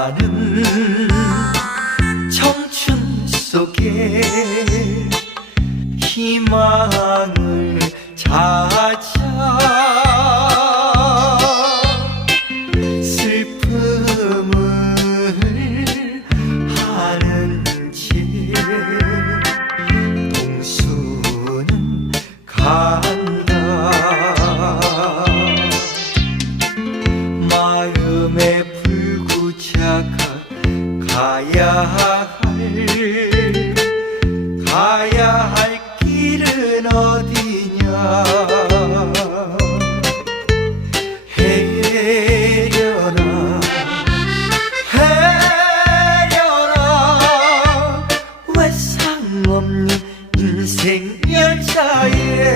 나는 청춘 속에 희망을 찾아 슬픔을 하는 채 동수는 간다. 마음에 가야 할 가야 할 길은 어디냐? 해려라 해려라. 왜 상없는 인생 열차에